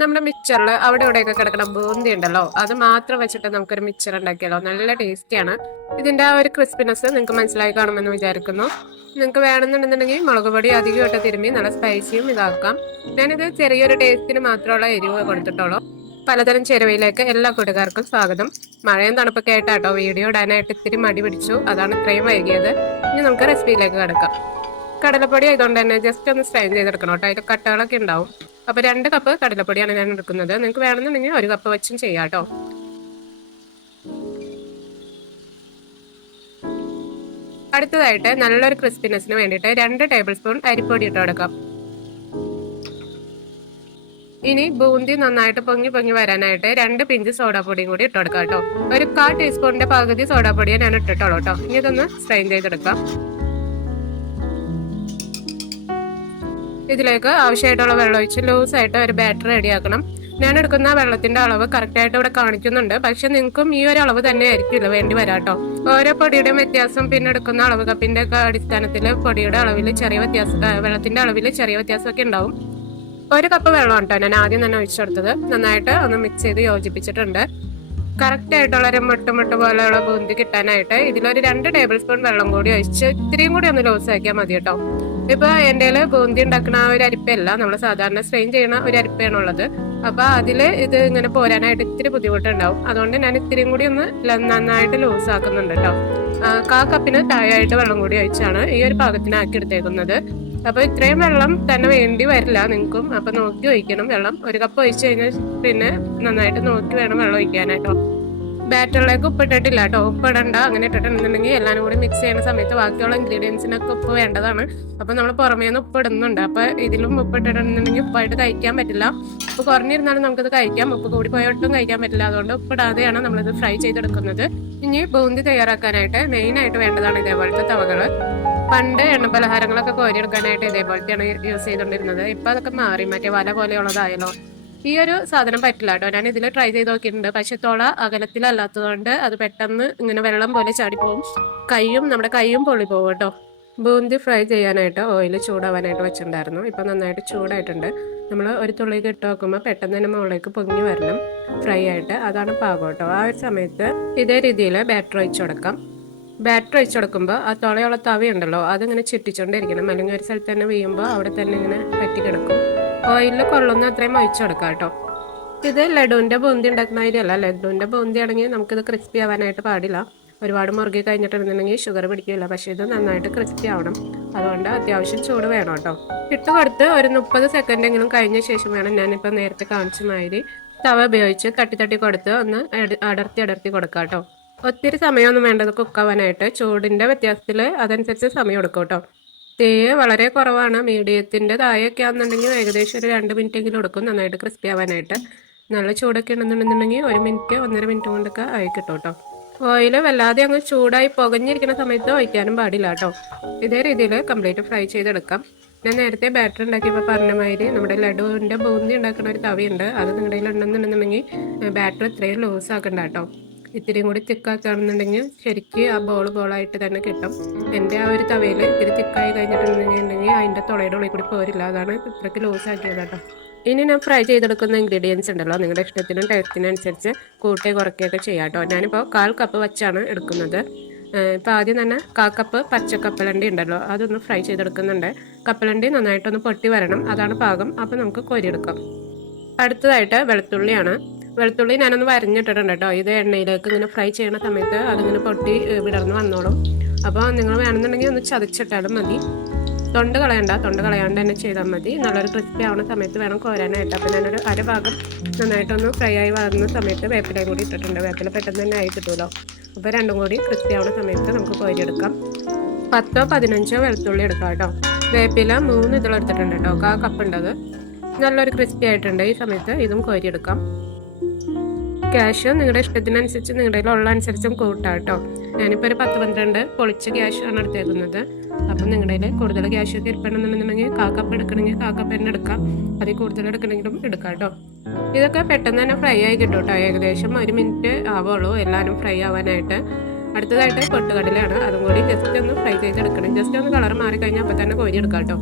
നമ്മുടെ മിക്സറിൽ അവിടെ ഇവിടെയൊക്കെ കിടക്കുന്ന ബൂന്തി ഉണ്ടല്ലോ, അത് മാത്രം വെച്ചിട്ട് നമുക്കൊരു മിക്സർ ഉണ്ടാക്കിയാലോ. നല്ല ടേസ്റ്റിയാണ്. ഇതിന്റെ ആ ഒരു ക്രിസ്പിനെസ് നിങ്ങൾക്ക് മനസ്സിലായി കാണുമെന്ന് വിചാരിക്കുന്നു. നിങ്ങൾക്ക് വേണമെന്നുണ്ടെന്നുണ്ടെങ്കിൽ മുളക് പൊടി അധികം ഇട്ട് തിരുമ്പി നല്ല സ്പൈസിയും ഇതാക്കാം. ഞാനിത് ചെറിയൊരു ടേസ്റ്റിന് മാത്രമുള്ള എരിവ് കൊടുത്തിട്ടുള്ളൂ. പലതരം ചേരുവയിലേക്ക് എല്ലാ കൂട്ടുകാർക്കും സ്വാഗതം. മഴയും തണുപ്പൊക്കെ ആയിട്ടാട്ടോ വീഡിയോ ഇടാനായിട്ട് ഇത്തിരി മടി പിടിച്ചു, അതാണ് ഇത്രയും വൈകിയത്. ഇനി നമുക്ക് റെസിപ്പിയിലേക്ക് കിടക്കാം. കടലപ്പൊടി ആയതുകൊണ്ട് തന്നെ ജസ്റ്റ് ഒന്ന് സ്ട്രെയിൻ ചെയ്തെടുക്കണം കേട്ടോ, അതിൽ കട്ടകളൊക്കെ ഉണ്ടാവും. അപ്പൊ 2 കപ്പ് കടലപ്പൊടിയാണ് ഞാൻ എടുക്കുന്നത്. നിങ്ങൾക്ക് വേണമെന്നുണ്ടെങ്കിൽ 1 കപ്പ് വെച്ചും ചെയ്യാം കേട്ടോ. അടുത്തതായിട്ട് നല്ലൊരു ക്രിസ്പിനെസ്സിന് വേണ്ടിയിട്ട് 2 ടേബിൾ സ്പൂൺ അരിപ്പൊടി ഇട്ട് കൊടുക്കാം. ഇനി ബൂന്തി നന്നായിട്ട് പൊങ്ങി വരാനായിട്ട് 2 പിഞ്ച് സോഡാപ്പൊടിയും കൂടി ഇട്ട് കൊടുക്കാം കേട്ടോ. ഒരു 1/4 ടീസ്പൂണിന്റെ പകുതി സോഡാപ്പൊടിയെ ഞാൻ ഇട്ടിട്ടുള്ളൂ കേട്ടോ. ഇനി ഇതൊന്ന് സ്ട്രെയിൻ ചെയ്തെടുക്കാം. ഇതിലേക്ക് ആവശ്യമായിട്ടുള്ള വെള്ളം ഒഴിച്ച് ലൂസായിട്ട് ഒരു ബാറ്റർ റെഡിയാക്കണം. ഞാൻ എടുക്കുന്ന വെള്ളത്തിന്റെ അളവ് കറക്റ്റ് ആയിട്ട് ഇവിടെ കാണിക്കുന്നുണ്ട്. പക്ഷെ നിങ്ങൾക്കും ഈ ഒരു അളവ് തന്നെ ആയിരിക്കില്ല വേണ്ടി വരാട്ടോ. ഓരോ പൊടിയുടെയും വ്യത്യാസം, പിന്നെ എടുക്കുന്ന അളവ് കപ്പിന്റെ ഒക്കെ അടിസ്ഥാനത്തിൽ പൊടിയുടെ അളവിൽ ചെറിയ വ്യത്യാസം, വെള്ളത്തിന്റെ അളവിൽ ചെറിയ വ്യത്യാസമൊക്കെ ഉണ്ടാവും. 1 കപ്പ് വെള്ളം കേട്ടോ ഞാൻ ആദ്യം തന്നെ ഒഴിച്ചെടുത്തത്. നന്നായിട്ട് ഒന്ന് മിക്സ് ചെയ്ത് യോജിപ്പിച്ചിട്ടുണ്ട്. കറക്റ്റ് ആയിട്ടുള്ള ഒരു മുട്ട് പോലെയുള്ള ബൂന്തി കിട്ടാനായിട്ട് ഇതിലൊരു 2 ടേബിൾ സ്പൂൺ വെള്ളം കൂടി ഒഴിച്ച് ഇത്രയും കൂടി ഒന്ന് ലൂസാക്കിയാൽ മതി കേട്ടോ. ഇപ്പൊ എൻ്റെ ബൂന്തി ഉണ്ടാക്കുന്ന ആ ഒരു അരിപ്പയല്ല, നമ്മൾ സാധാരണ സ്ട്രെയിൻ ചെയ്യുന്ന ഒരു അരിപ്പയാണുള്ളത്. അപ്പൊ അതില് ഇത് ഇങ്ങനെ പോരാനായിട്ട് ഇത്തിരി ബുദ്ധിമുട്ടുണ്ടാവും. അതുകൊണ്ട് ഞാൻ ഇത്തിരിയും കൂടി ഒന്ന് നന്നായിട്ട് ലൂസ് ആക്കുന്നുണ്ട് കേട്ടോ. 1/4 കപ്പിന് താഴെയായിട്ട് വെള്ളം കൂടി ഒഴിച്ചാണ് ഈ ഒരു പാകത്തിനാക്കി എടുത്തേക്കുന്നത്. അപ്പൊ ഇത്രയും വെള്ളം തന്നെ വേണ്ടി വരില്ല നിങ്ങൾക്കും. അപ്പൊ നോക്കി ഒഴിക്കണം വെള്ളം. 1 കപ്പ് ഒഴിച്ചു കഴിഞ്ഞാൽ പിന്നെ നന്നായിട്ട് നോക്കി വേണം വെള്ളം ഒഴിക്കാനായിട്ടോ. ബാറ്ററിലേക്ക് ഉപ്പിട്ടിട്ടില്ല കേട്ടോ. ഉപ്പിടണ്ട. അങ്ങനെ ഇട്ടിട്ടുണ്ടെന്നുണ്ടെങ്കിൽ എല്ലാവരും കൂടി മിക്സ് ചെയ്യുന്ന സമയത്ത് ബാക്കിയുള്ള ഇൻഗ്രീഡിയൻസിനൊക്കെ ഉപ്പ് വേണ്ടതാണ്. അപ്പൊ നമ്മൾ പുറമേ നിന്ന് ഉപ്പ് ഇടുന്നുണ്ട്. അപ്പൊ ഇതിലും ഉപ്പ് ഇട്ടിട്ടുണ്ടെന്നുണ്ടെങ്കിൽ ഉപ്പായിട്ട് കഴിക്കാൻ പറ്റില്ല. ഉപ്പ് കുറഞ്ഞിരുന്നാലും നമുക്കിത് കഴിക്കാം. ഉപ്പ് കൂടി പോയ ഒട്ടും കഴിക്കാൻ പറ്റില്ല. അതുകൊണ്ട് ഉപ്പിടാതെയാണ് നമ്മളിത് ഫ്രൈ ചെയ്തെടുക്കുന്നത്. ഇനി ബൂന്തി തയ്യാറാക്കാനായിട്ട് മെയിൻ ആയിട്ട് വേണ്ടതാണ് ഇതേപോലത്തെ തവകള്. പണ്ട് എണ്ണ പലഹാരങ്ങളൊക്കെ കോരിയെടുക്കാനായിട്ട് ഇതേപോലത്തെയാണ് യൂസ് ചെയ്തുകൊണ്ടിരുന്നത്. ഇപ്പൊ അതൊക്കെ മാറി, മറ്റേ വല പോലെയുള്ളതായാലോ. ഈ ഒരു സാധനം പറ്റില്ല കേട്ടോ. ഞാൻ ഇതിൽ ട്രൈ ചെയ്ത് നോക്കിയിട്ടുണ്ട്. പക്ഷെ തുള അകലത്തിലല്ലാത്തതുകൊണ്ട് അത് പെട്ടെന്ന് ഇങ്ങനെ വെള്ളം പോലെ ചാടിപ്പോവും. നമ്മുടെ കൈയും പൊള്ളി പോകും കേട്ടോ. ബൂന്തി ഫ്രൈ ചെയ്യാനായിട്ട് ഓയിൽ ചൂടാവാനായിട്ട് വെച്ചിട്ടുണ്ടായിരുന്നു. ഇപ്പൊ നന്നായിട്ട് ചൂടായിട്ടുണ്ട്. നമ്മൾ ഒരു തുള്ളിക്ക് ഇട്ട് നോക്കുമ്പോൾ പെട്ടെന്ന് തന്നെ മുകളിലേക്ക് പൊങ്ങി വരണം ഫ്രൈ ആയിട്ട്. അതാണ് പാകം കേട്ടോ. ആ ഒരു സമയത്ത് ഇതേ രീതിയിൽ ബാറ്റർ ഒഴിച്ചു കൊടുക്കാം. ബാറ്റർ ഒഴിച്ചു കൊടുക്കുമ്പോൾ ആ തുളയുള്ള തവയുണ്ടല്ലോ, അതിങ്ങനെ ചുറ്റിച്ചോണ്ടിരിക്കണം. അല്ലെങ്കിൽ ഒരു സ്ഥലത്ത് തന്നെ വീഴുമ്പോൾ അവിടെ തന്നെ ഇങ്ങനെ പറ്റി കിടക്കും. ഓയിലിൽ കൊള്ളുന്ന അത്രയും ഒഴിച്ചു കൊടുക്കാം കേട്ടോ. ഇത് ലഡുവിൻ്റെ ബൂന്തി ഉണ്ടാക്കുന്ന അരിയല്ല. ലഡുവിൻ്റെ ബൂന്തി ആണെങ്കിൽ നമുക്കിത് ക്രിസ്പി ആവാനായിട്ട് പാടില്ല. ഒരുപാട് മുറുകി കഴിഞ്ഞിട്ടുണ്ടെന്നുണ്ടെങ്കിൽ ഷുഗർ പിടിക്കില്ല. പക്ഷേ ഇത് നന്നായിട്ട് ക്രിസ്പി ആവണം. അതുകൊണ്ട് അത്യാവശ്യം ചൂട് വേണം കേട്ടോ. ഇട്ട് കൊടുത്ത് ഒരു 30 സെക്കൻഡെങ്കിലും കഴിഞ്ഞ ശേഷം വേണം, ഞാനിപ്പോൾ നേരത്തെ കാണിച്ച മാതിരി തവ ഉപയോഗിച്ച് തട്ടി കൊടുത്ത് ഒന്ന് അടർത്തി കൊടുക്കാം കേട്ടോ. ഒത്തിരി സമയമൊന്നും വേണ്ടത് കുക്കാവാനായിട്ട്. ചൂടിൻ്റെ വ്യത്യാസത്തിൽ അതനുസരിച്ച് സമയം എടുക്കും കേട്ടോ. തീ വളരെ കുറവാണ്. മീഡിയത്തിൻ്റെ താഴെയൊക്കെ ആണെന്നുണ്ടെങ്കിൽ ഏകദേശം ഒരു 2 മിനിറ്റെങ്കിലും എടുക്കും നന്നായിട്ട് ക്രിസ്പി ആവാനായിട്ട്. നല്ല ചൂടൊക്കെ ഉണ്ടെന്നുണ്ടെന്നുണ്ടെങ്കിൽ 1 മിനിറ്റ് 1.5 മിനിറ്റ് കൊണ്ടൊക്കെ ആയി കിട്ടും കേട്ടോ. ഓയിൽ വല്ലാതെ അങ്ങ് ചൂടായി പുകഞ്ഞിരിക്കുന്ന സമയത്ത് ഒഴിക്കാനും പാടില്ല കേട്ടോ. ഇതേ രീതിയിൽ കംപ്ലീറ്റ് ഫ്രൈ ചെയ്തെടുക്കാം. ഞാൻ നേരത്തെ ബാറ്റർ ഉണ്ടാക്കിയപ്പോൾ പറഞ്ഞ മാതിരി നമ്മുടെ ലഡുവിൻ്റെ ബൂന്തി ഉണ്ടാക്കുന്ന ഒരു തവയുണ്ട്. അത് നിങ്ങളുടെ കയ്യിൽ ഉണ്ടെന്നുണ്ടെന്നുണ്ടെങ്കിൽ ബാറ്റർ ഇത്രയും ലൂസ് ആക്കണ്ട കേട്ടോ. ഇത്തിരിയും കൂടി തിക്കാക്കുകയാണെന്നുണ്ടെങ്കിൽ ശരിക്ക് ആ ബോളായിട്ട് തന്നെ കിട്ടും. എൻ്റെ ആ ഒരു തവയിൽ ഇത്തിരി തിക്കായി കഴിഞ്ഞിട്ടുണ്ടെങ്കിൽ അതിൻ്റെ തുളയുടെ ഉള്ളിൽ കൂടി പോരില്ല. അതാണ് ഇത്രയ്ക്ക് ലൂസ് ആക്കിയത് കേട്ടോ. ഇനി ഞാൻ ഫ്രൈ ചെയ്തെടുക്കുന്ന ഇൻഗ്രീഡിയൻസ് ഉണ്ടല്ലോ, നിങ്ങളുടെ ഇഷ്ടത്തിനും ടേസ്റ്റിനും അനുസരിച്ച് കൂട്ടി കുറയ്ക്കുകയൊക്കെ ചെയ്യാം കേട്ടോ. ഞാനിപ്പോൾ 1/4 കപ്പ് വെച്ചാണ് എടുക്കുന്നത്. ഇപ്പോൾ ആദ്യം തന്നെ 1/4 കപ്പ് പച്ചക്കപ്പലണ്ടി ഉണ്ടല്ലോ, അതൊന്ന് ഫ്രൈ ചെയ്തെടുക്കുന്നുണ്ട്. കപ്പലണ്ടി നന്നായിട്ടൊന്ന് പൊട്ടി വരണം, അതാണ് പാകം. അപ്പോൾ നമുക്ക് കോരിയെടുക്കാം. അടുത്തതായിട്ട് വെളുത്തുള്ളിയാണ്. വെളുത്തുള്ളി ഞാനൊന്ന് വരഞ്ഞിട്ടിട്ടുണ്ട് കേട്ടോ. ഇത് എണ്ണയിലേക്ക് ഇങ്ങനെ ഫ്രൈ ചെയ്യുന്ന സമയത്ത് അതിങ്ങനെ പൊട്ടി വിടർന്ന് വന്നോളും. അപ്പോൾ നിങ്ങൾ വേണമെന്നുണ്ടെങ്കിൽ ഒന്ന് ചതച്ചിട്ടാലും മതി. തൊണ്ട് കളയാണ്ട് തന്നെ ചെയ്താൽ മതി. നല്ലൊരു ക്രിസ്പി ആവുന്ന സമയത്ത് വേണം കോരാനായിട്ട്. അപ്പോൾ ഞാനൊരു അരഭാഗം നന്നായിട്ടൊന്ന് ഫ്രൈ ആയി വരുന്ന സമയത്ത് വേപ്പിലയും കൂടി ഇട്ടിട്ടുണ്ട്. വേപ്പില പെട്ടെന്ന് തന്നെ ആയി കിട്ടുമല്ലോ. അപ്പോൾ രണ്ടും കൂടി ക്രിസ്പി ആവുന്ന സമയത്ത് നമുക്ക് കോരിയെടുക്കാം. 10 15 വെളുത്തുള്ളി എടുക്കാം കേട്ടോ. വേപ്പില 3 ഇതിലെടുത്തിട്ടുണ്ട് കേട്ടോ. 1/4 കപ്പ് ഉണ്ടത്. നല്ലൊരു ക്രിസ്പി ആയിട്ടുണ്ട്. ഈ സമയത്ത് ഇതും കോരിയെടുക്കാം. ക്യാഷ് നിങ്ങളുടെ ഇഷ്ടത്തിനനുസരിച്ച് നിങ്ങളുടെ കയ്യിലുള്ള അനുസരിച്ചും കൂട്ടാം കേട്ടോ. ഞാനിപ്പോൾ ഒരു 10-12 പൊളിച്ച ക്യാഷാണ് എടുത്തേക്കുന്നത്. അപ്പം നിങ്ങളുടെ കയ്യിൽ കൂടുതൽ ക്യാഷൊക്കെ ഇരിപ്പണമെന്നുണ്ടെന്നുണ്ടെങ്കിൽ 1/4 കപ്പ് എടുക്കണമെങ്കിൽ 1/4 കപ്പ് തന്നെ എടുക്കാം. അതിൽ കൂടുതൽ എടുക്കണമെങ്കിലും എടുക്കാം കേട്ടോ. ഇതൊക്കെ പെട്ടെന്ന് തന്നെ ഫ്രൈ ആയി കിട്ടും കേട്ടോ. ഏകദേശം 1 മിനിറ്റ് ആവുള്ളൂ എല്ലാവരും ഫ്രൈ ആവാനായിട്ട്. അടുത്തതായിട്ട് പൊട്ടുകടലയാണ്. അതും കൂടി ജസ്റ്റ് ഒന്ന് ഫ്രൈ ചെയ്തെടുക്കണം. ജസ്റ്റ് ഒന്ന് കളർ മാറിക്കഴിഞ്ഞാൽ അപ്പോൾ തന്നെ കോരി എടുക്കാം കേട്ടോ.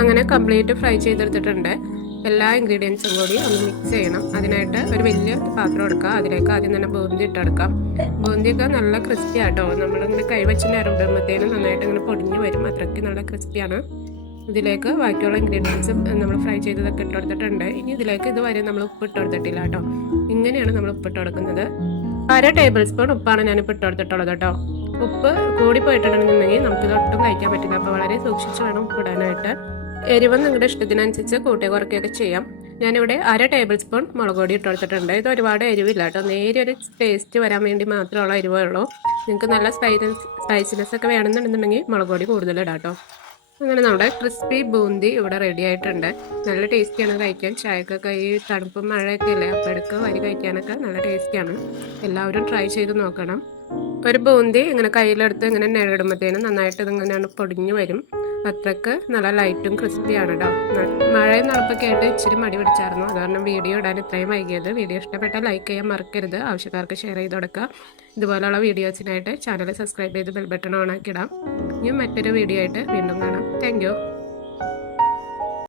അങ്ങനെ കംപ്ലീറ്റ് ഫ്രൈ ചെയ്തെടുത്തിട്ടുണ്ട്. എല്ലാ ഇൻഗ്രീഡിയൻസും കൂടി ഒന്ന് മിക്സ് ചെയ്യണം. അതിനായിട്ട് ഒരു വലിയ പാത്രം എടുക്കുക. അതിലേക്ക് ആദ്യം തന്നെ ബൂന്തി ഇട്ടെടുക്കാം. ബൂന്തിയൊക്കെ നല്ല ക്രിസ്പി ആട്ടോ. നമ്മളിങ്ങനെ കൈ വെച്ച് ഇടുമ്പോഴത്തേനും നന്നായിട്ട് ഇങ്ങനെ പൊടിഞ്ഞ് വരും. അത്രയ്ക്ക് നല്ല ക്രിസ്പിയാണ്. ഇതിലേക്ക് ബാക്കിയുള്ള ഇൻഗ്രീഡിയൻസ് നമ്മൾ ഫ്രൈ ചെയ്തതൊക്കെ ഇട്ട് കൊടുത്തിട്ടുണ്ട്. ഇനി ഇതിലേക്ക് ഇതുവരെ നമ്മൾ ഉപ്പ് ഇട്ട് കൊടുത്തിട്ടില്ല കേട്ടോ. ഇങ്ങനെയാണ് നമ്മൾ ഉപ്പിട്ട് കൊടുക്കുന്നത്. 1/2 ടേബിൾ സ്പൂൺ ഉപ്പാണ് ഞാനിപ്പോൾ ഇട്ട് കൊടുത്തിട്ടുള്ളത് കേട്ടോ. ഉപ്പ് കൂടി പോയിട്ടുണ്ടെന്നുണ്ടെങ്കിൽ നമുക്കിത് ഒട്ടും കഴിക്കാൻ പറ്റില്ല. അപ്പോൾ വളരെ സൂക്ഷിച്ച് വേണം ഉപ്പിടാനായിട്ട്. എരിവ് നിങ്ങളുടെ ഇഷ്ടത്തിനനുസരിച്ച് കൂട്ടി കുറയ്ക്കുകയൊക്കെ ചെയ്യാം. ഞാനിവിടെ 1/2 ടേബിൾ സ്പൂൺ മുളക് പൊടി ഇട്ട് കൊടുത്തിട്ടുണ്ട്. ഇത് ഒരുപാട് എരിവില്ല കേട്ടോ. നേരിയൊരു ടേസ്റ്റ് വരാൻ വേണ്ടി മാത്രമുള്ള എരിവേ ഉള്ളൂ. നിങ്ങൾക്ക് നല്ല സ്പൈസിനെസ് ഒക്കെ വേണമെന്നുണ്ടെന്നുണ്ടെങ്കിൽ മുളക് പൊടി കൂടുതലിടാം കേട്ടോ. അങ്ങനെ നമ്മുടെ ക്രിസ്പി ബൂന്തി ഇവിടെ റെഡി ആയിട്ടുണ്ട്. നല്ല ടേസ്റ്റിയാണ് കഴിക്കാൻ. ചായക്കൊക്കെ ഈ തണുപ്പും മഴയൊക്കെ അല്ലേ, അപ്പോൾ എടുക്കുക വരി കഴിക്കാനൊക്കെ നല്ല ടേസ്റ്റിയാണ്. എല്ലാവരും ട്രൈ ചെയ്ത് നോക്കണം. ഒരു ബൂന്തി ഇങ്ങനെ കയ്യിലെടുത്ത് ഇങ്ങനെ നിഴടുമ്പോഴത്തേനും നന്നായിട്ട് ഇതിങ്ങനെ പൊടിഞ്ഞു വരും. അത്രയ്ക്ക് നല്ല ലൈറ്റും ക്രിസ്പിയാണ് കേട്ടോ. മഴയും തണുപ്പൊക്കെ ആയിട്ട് ഇച്ചിരി മടി പിടിച്ചായിരുന്നു. അത് കാരണം വീഡിയോ ഇടാൻ ഇത്രയും വൈകിയത്. വീഡിയോ ഇഷ്ടപ്പെട്ടാൽ ലൈക്ക് ചെയ്യാൻ മറക്കരുത്. ആവശ്യക്കാർക്ക് ഷെയർ ചെയ്ത് കൊടുക്കുക. ഇതുപോലുള്ള വീഡിയോസിനായിട്ട് ചാനൽ സബ്സ്ക്രൈബ് ചെയ്ത് ബെൽ ബട്ടൺ ഓൺ ആക്കി ഇടാം. ഇനി മറ്റൊരു വീഡിയോ ആയിട്ട് വീണ്ടും കാണാം. Thank you.